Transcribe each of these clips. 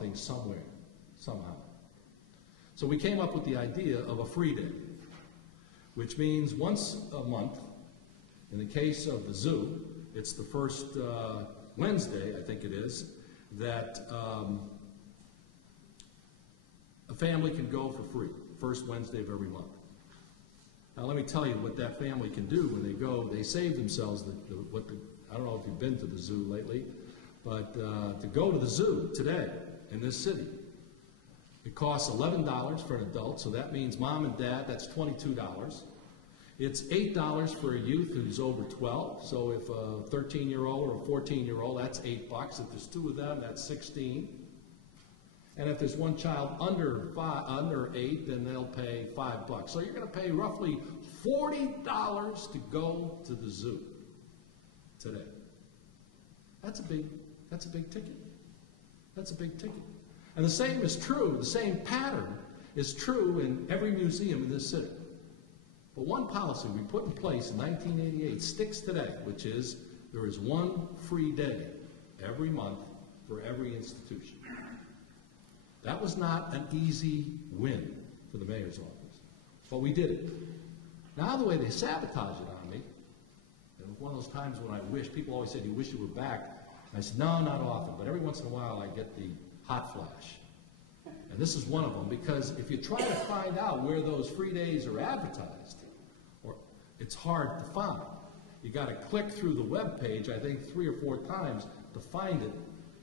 something somewhere, somehow. So we came up with the idea of a free day, which means once a month, in the case of the zoo, it's the first Wednesday, I think it is, that a family can go for free, first Wednesday of every month. Now let me tell you what that family can do when they go. They save themselves I don't know if you've been to the zoo lately, but to go to the zoo today in this city, it costs $11 for an adult, so that means mom and dad, that's $22. It's $8 for a youth who's over 12, so if a 13-year-old or a 14-year-old, that's $8. If there's two of them, that's $16. And if there's one child under 8, then they'll pay $5. So you're going to pay roughly $40 to go to the zoo today. That's a big ticket. That's a big ticket. And the same is true, the same pattern is true in every museum in this city. But one policy we put in place in 1988 sticks today, which is there is one free day every month for every institution. That was not an easy win for the mayor's office, but we did it. Now the way they sabotage it on me, it was one of those times when I wish, people always said, you wish you were back. And I said, no, not often, but every once in a while I get the hot flash. And this is one of them, because if you try to find out where those free days are advertised, it's hard to find. You got to click through the web page, I think 3 or 4 times to find it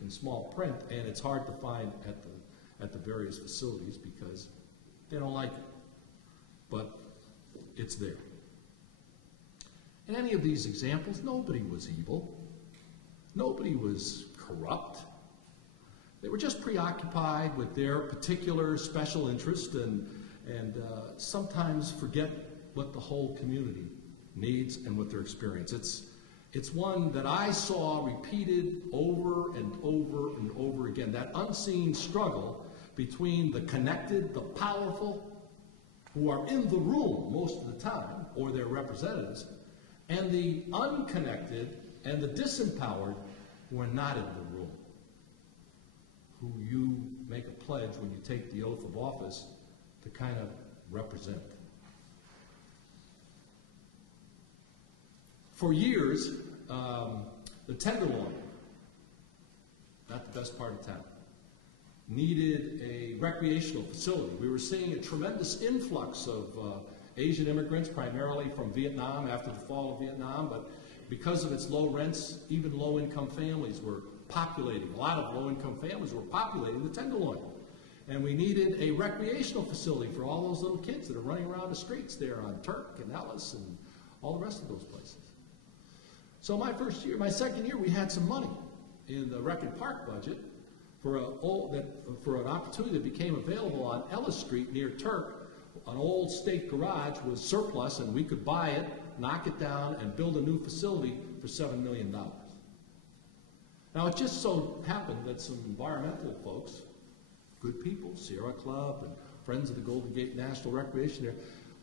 in small print, and it's hard to find at the various facilities because they don't like it. But it's there. In any of these examples, nobody was evil. Nobody was corrupt. They were just preoccupied with their particular special interest and sometimes forget what the whole community needs and what their experience. It's one that I saw repeated over and over and over again, that unseen struggle between the connected, the powerful, who are in the room most of the time, or their representatives, and the unconnected and the disempowered who are not in the room, who you make a pledge when you take the oath of office to kind of represent. For years, the Tenderloin, not the best part of town, needed a recreational facility. We were seeing a tremendous influx of Asian immigrants, primarily from Vietnam after the fall of Vietnam, but because of its low rents, even low-income families were populating. A lot of low-income families were populating the Tenderloin. And we needed a recreational facility for all those little kids that are running around the streets there on Turk and Ellis and all the rest of those places. So my second year, we had some money in the Rec and Park budget for an opportunity that became available on Ellis Street near Turk. An old state garage was surplus, and we could buy it, knock it down, and build a new facility for $7 million. Now, it just so happened that some environmental folks, good people, Sierra Club and Friends of the Golden Gate National Recreation there,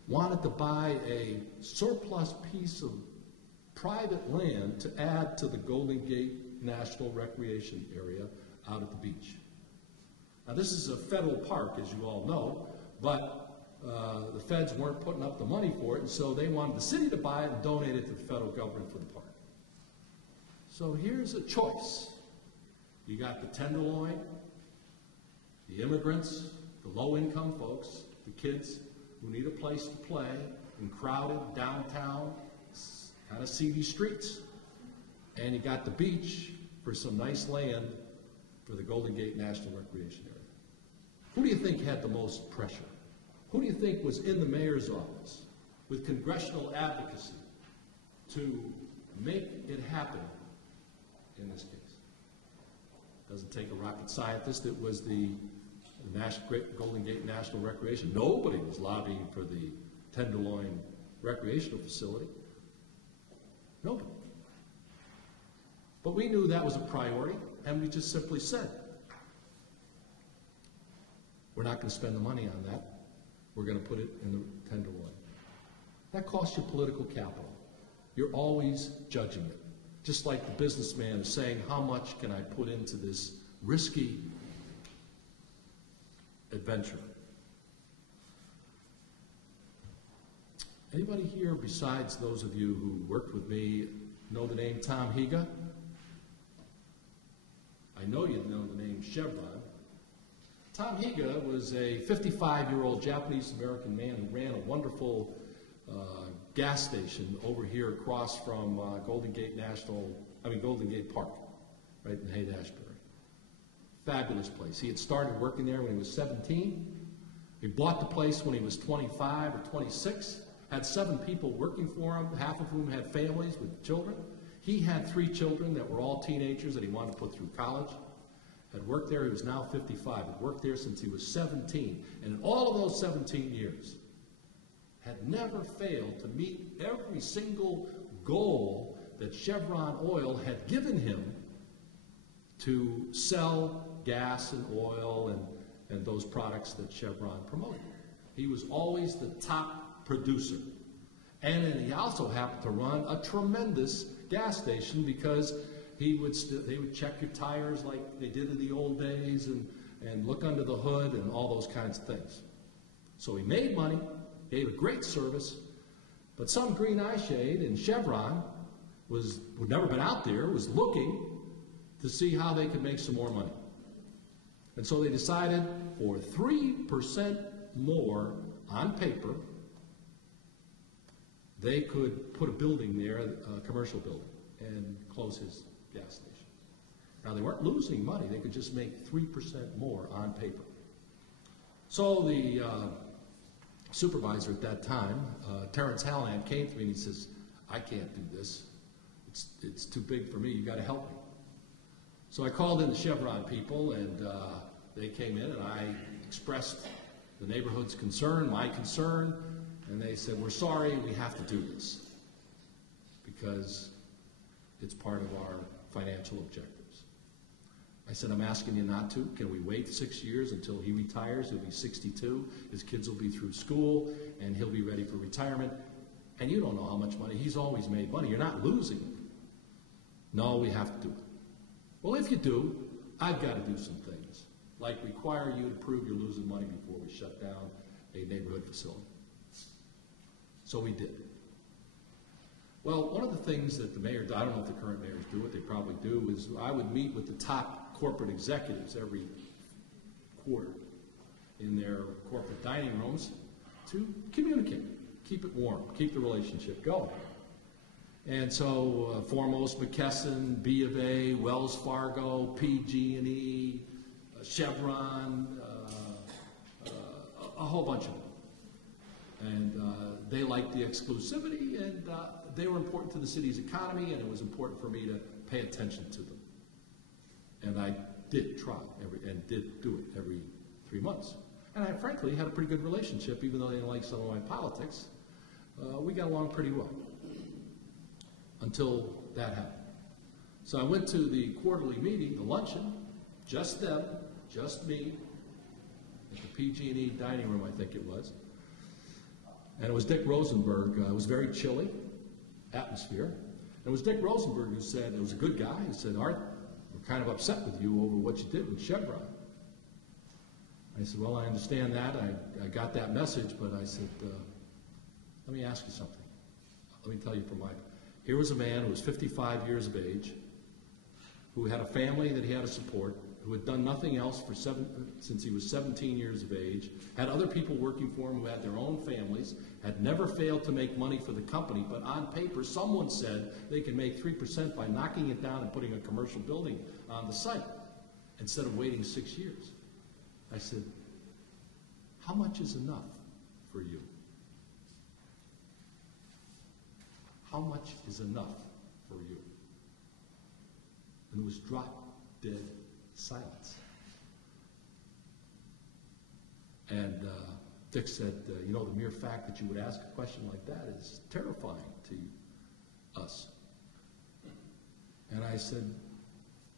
wanted to buy a surplus piece of private land to add to the Golden Gate National Recreation Area out at the beach. Now, this is a federal park, as you all know, but the feds weren't putting up the money for it, and so they wanted the city to buy it and donate it to the federal government for the park. So here's a choice. You got the Tenderloin, the immigrants, the low-income folks, the kids who need a place to play in crowded downtown, kind of seedy streets. And you got the beach for some nice land for the Golden Gate National Recreation Area. Who do you think had the most pressure? Who do you think was in the mayor's office with congressional advocacy to make it happen in this case? Doesn't take a rocket scientist. It was the Golden Gate National Recreation. Nobody was lobbying for the Tenderloin recreational facility. Nobody. But we knew that was a priority, and we just simply said, we're not going to spend the money on that. We're going to put it in the Tenderloin. That costs you political capital. You're always judging it. Just like the businessman is saying, how much can I put into this risky adventure. Anybody here besides those of you who worked with me know the name Tom Higa? I know you know the name Chevron. Tom Higa was a 55-year-old Japanese-American man who ran a wonderful gas station over here across from Golden Gate Park, right in Haight-Ashbury. Fabulous place. He had started working there when he was 17. He bought the place when he was 25 or 26, had 7 people working for him, half of whom had families with children. He had 3 children that were all teenagers that he wanted to put through college. Had worked there, he was now 55, had worked there since he was 17. And in all of those 17 years, had never failed to meet every single goal that Chevron Oil had given him to sell gas and oil and those products that Chevron promoted. He was always the top producer. And then he also happened to run a tremendous gas station because they would check your tires like they did in the old days and look under the hood and all those kinds of things. So he made money, gave a great service, but some green eyeshade in Chevron who'd never been out there, was looking to see how they could make some more money. And so they decided for 3% more on paper, they could put a building there, a commercial building, and close his gas station. Now, they weren't losing money. They could just make 3% more on paper. So the supervisor at that time, Terrence Halland, came to me and he says, I can't do this. It's too big for me. You got to help me. So I called in the Chevron people, and they came in, and I expressed the neighborhood's concern, my concern, and they said, we're sorry, we have to do this because it's part of our financial objectives. I said, I'm asking you not to. Can we wait 6 years until he retires? He'll be 62. His kids will be through school, and he'll be ready for retirement. And you don't know how much money. He's always made money. You're not losing it. No, we have to do it. Well, if you do, I've got to do some things, like require you to prove you're losing money before we shut down a neighborhood facility. So we did. Well, one of the things that the mayor, I don't know if the current mayors do it, they probably do, is I would meet with the top corporate executives every quarter in their corporate dining rooms to communicate, keep it warm, keep the relationship going. And so foremost McKesson, B of A, Wells Fargo, PG&E, Chevron, a whole bunch of them. And they liked the exclusivity, and they were important to the city's economy, and it was important for me to pay attention to them. And I did try and did do it every 3 months. And I frankly had a pretty good relationship, even though they didn't like some of my politics. We got along pretty well until that happened. So I went to the quarterly meeting, the luncheon, just them, just me, at the PG&E dining room, I think it was. And it was Dick Rosenberg. It was very chilly atmosphere. And it was Dick Rosenberg who said, it was a good guy, who said, Art, we're kind of upset with you over what you did with Chevron. I said, well, I understand that. I got that message, but I said, let me ask you something. Let me tell you from my... Here was a man who was 55 years of age, who had a family that he had to support, who had done nothing else since he was 17 years of age, had other people working for him who had their own families, had never failed to make money for the company, but on paper someone said they can make 3% by knocking it down and putting a commercial building on the site instead of waiting 6 years. I said, how much is enough for you? How much is enough for you? And it was drop dead silence. And Dick said, you know, the mere fact that you would ask a question like that is terrifying to us. And I said,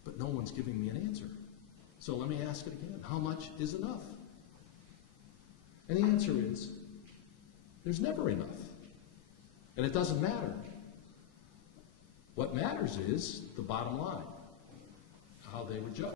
but no one's giving me an answer. So let me ask it again. How much is enough? And the answer is, there's never enough. And it doesn't matter. What matters is the bottom line, how they were judged.